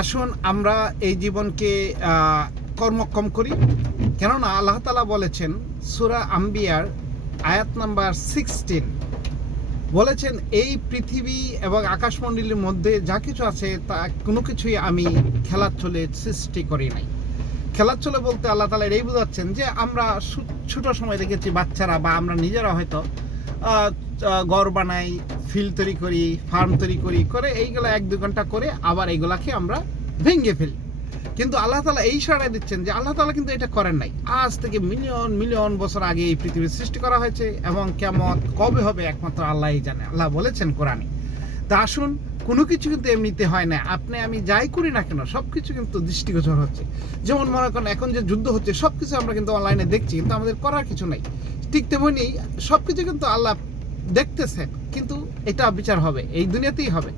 আসুন আমরা এই জীবনকে কর্মক্ষম করি। কেননা আল্লাহ তাআলা বলেছেন সূরা আম্বিয়ার আয়াত নাম্বার 16 বলেছেন, এই পৃথিবী এবং আকাশমণ্ডলীর মধ্যে যা কিছু আছে তা কোনো কিছুই আমি খেলার ছলে সৃষ্টি করি নাই। খেলার ছলে বলতে আল্লাহ তাআলা এই বোঝাচ্ছেন যে আমরা ছোট সময় দেখেছি বাচ্চারা বা আমরা নিজেরা হয়তো ঘর বানাই, ফিল্ড তৈরি করি, ফার্ম তৈরি করে এইগুলো 1-2 ঘন্টা করে আবার এইগুলাকে আমরা ভেঙে ফেলি। কিন্তু আল্লাহ তাআলা এই ইশারা দিচ্ছেন যে আল্লাহ তাআলা কিন্তু এটা করেন নাই। আজ থেকে মিলিয়ন মিলিয়ন বছর আগে এই পৃথিবীর সৃষ্টি করা হয়েছে এবং কিয়ামত কবে হবে একমাত্র আল্লাহই জানে। আল্লাহ বলেছেন কোরআনে। তা আসুন, কোনো কিছু কিন্তু এমনিতে হয় না। আপনি আমি যাই করি না কেন সব কিছু কিন্তু দৃষ্টিগোচর হচ্ছে। যেমন মনে করেন এখন যে যুদ্ধ হচ্ছে সব কিছু আমরা কিন্তু অনলাইনে দেখছি, কিন্তু আমাদের করার কিছু নাই। ঠিক তেমনি সব কিছু কিন্তু আল্লাহ দেখতেছেন, কিন্তু এটা বিচার হবে, এই দুনিয়াতেই হবে।